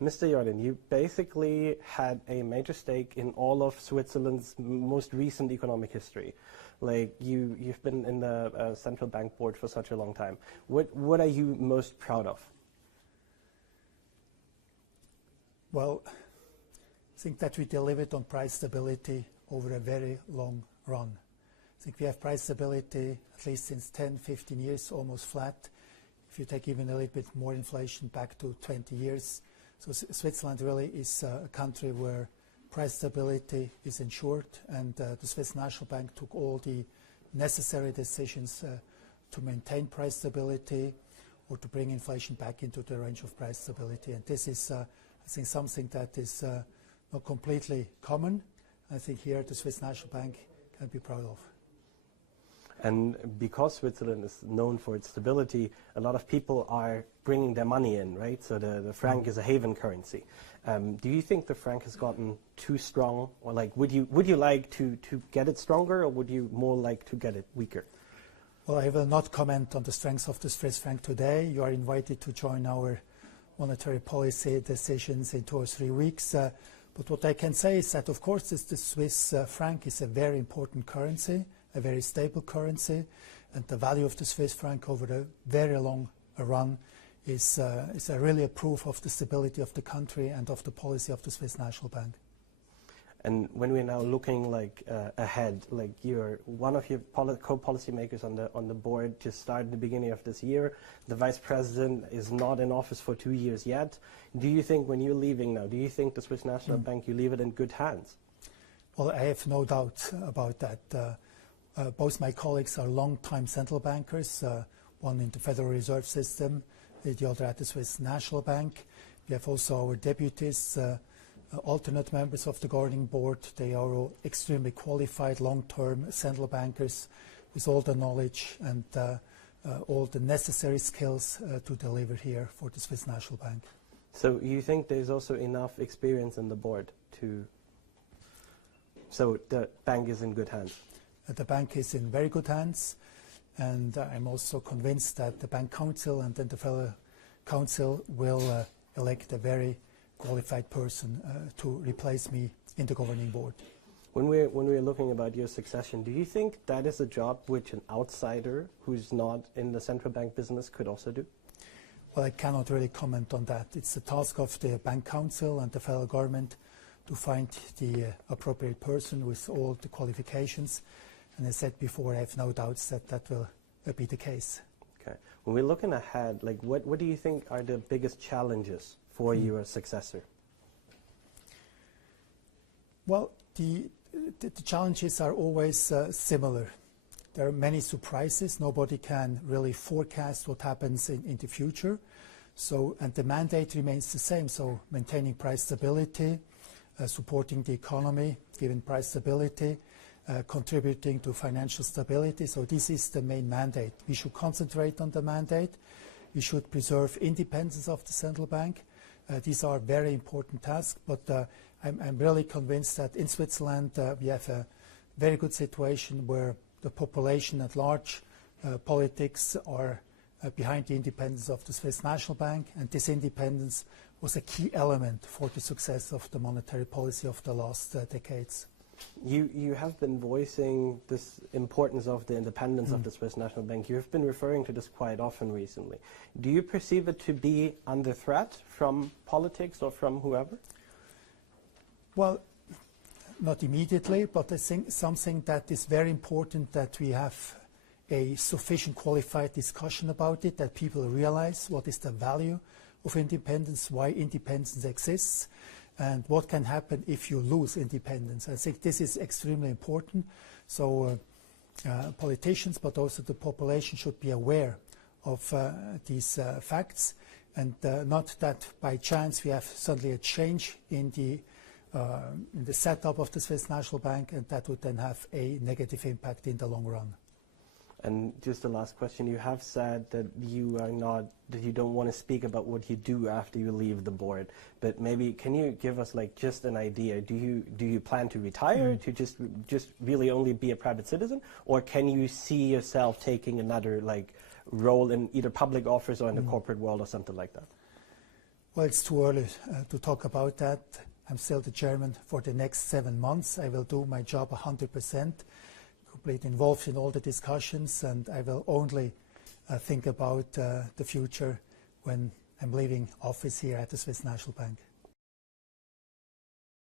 Mr. Jordan, you basically had a major stake in all of Switzerland's most recent economic history. Like you've been in the central bank board for such a long time. What are you most proud of? Well, I think that we delivered on price stability over a very long run. I think we have price stability at least since 10, 15 years, almost flat. If you take even a little bit more inflation back to 20 years. So Switzerland really is a country where price stability is ensured, and the Swiss National Bank took all the necessary decisions to maintain price stability or to bring inflation back into the range of price stability. And this is, I think, something that is not completely common. I think here the Swiss National Bank can be proud of. And because Switzerland is known for its stability, a lot of people are bringing their money in, right? So the franc is a haven currency. Do you think the franc has gotten too strong, or like would you like to get it stronger, or would you more like to get it weaker? Well, I will not comment on the strength of the Swiss franc today. You are invited to join our monetary policy decisions in 2 or 3 weeks. But what I can say is that, of course, the Swiss franc is a very important currency, a very stable currency, and the value of the Swiss franc over a very long run is really a proof of the stability of the country and of the policy of the Swiss National Bank. And when we're now looking ahead, like one of your co-policy makers on the board just started at the beginning of this year. The vice president is not in office for 2 years yet. Do you think when you're leaving now, do you think the Swiss National Bank, you leave it in good hands? Well, I have no doubt about that. Both my colleagues are long-time central bankers, one in the Federal Reserve System, the other at the Swiss National Bank. We have also our deputies, alternate members of the governing board. They are all extremely qualified long-term central bankers with all the knowledge and all the necessary skills to deliver here for the Swiss National Bank. So you think there's also enough experience in the board so the bank is in good hands? The bank is in very good hands, and I'm also convinced that the Bank Council and then the Federal Council will elect a very qualified person to replace me in the governing board. When we're looking about your succession, do you think that is a job which an outsider who's not in the central bank business could also do? Well, I cannot really comment on that. It's the task of the Bank Council and the federal government to find the appropriate person with all the qualifications. And as I said before, I have no doubts that that will be the case. Okay. When we're looking ahead, like what do you think are the biggest challenges for your successor? Well, the challenges are always similar. There are many surprises. Nobody can really forecast what happens in the future. So, and the mandate remains the same. So maintaining price stability, supporting the economy, giving price stability, contributing to financial stability. So this is the main mandate. We should concentrate on the mandate. We should preserve independence of the central bank. These are very important tasks, but I'm really convinced that in Switzerland we have a very good situation where the population at large, politics are behind the independence of the Swiss National Bank, and this independence was a key element for the success of the monetary policy of the last decades. You have been voicing this importance of the independence of the Swiss National Bank. You have been referring to this quite often recently. Do you perceive it to be under threat from politics or from whoever? Well, not immediately, but I think something that is very important that we have a sufficient qualified discussion about it, that people realize what is the value of independence, why independence exists, and what can happen if you lose independence. I think this is extremely important. So politicians, but also the population, should be aware of these facts, and not that by chance we have suddenly a change in the setup of the Swiss National Bank, and that would then have a negative impact in the long run. And just the last question, you have said that you don't want to speak about what you do after you leave the board, but maybe can you give us like just an idea? Do you plan to retire, to just really only be a private citizen, or can you see yourself taking another like role in either public office or in the corporate world or something like that? Well, it's too early to talk about that. I'm still the chairman for the next 7 months. I will do my job 100%, completely involved in all the discussions, and I will only think about the future when I'm leaving office here at the Swiss National Bank.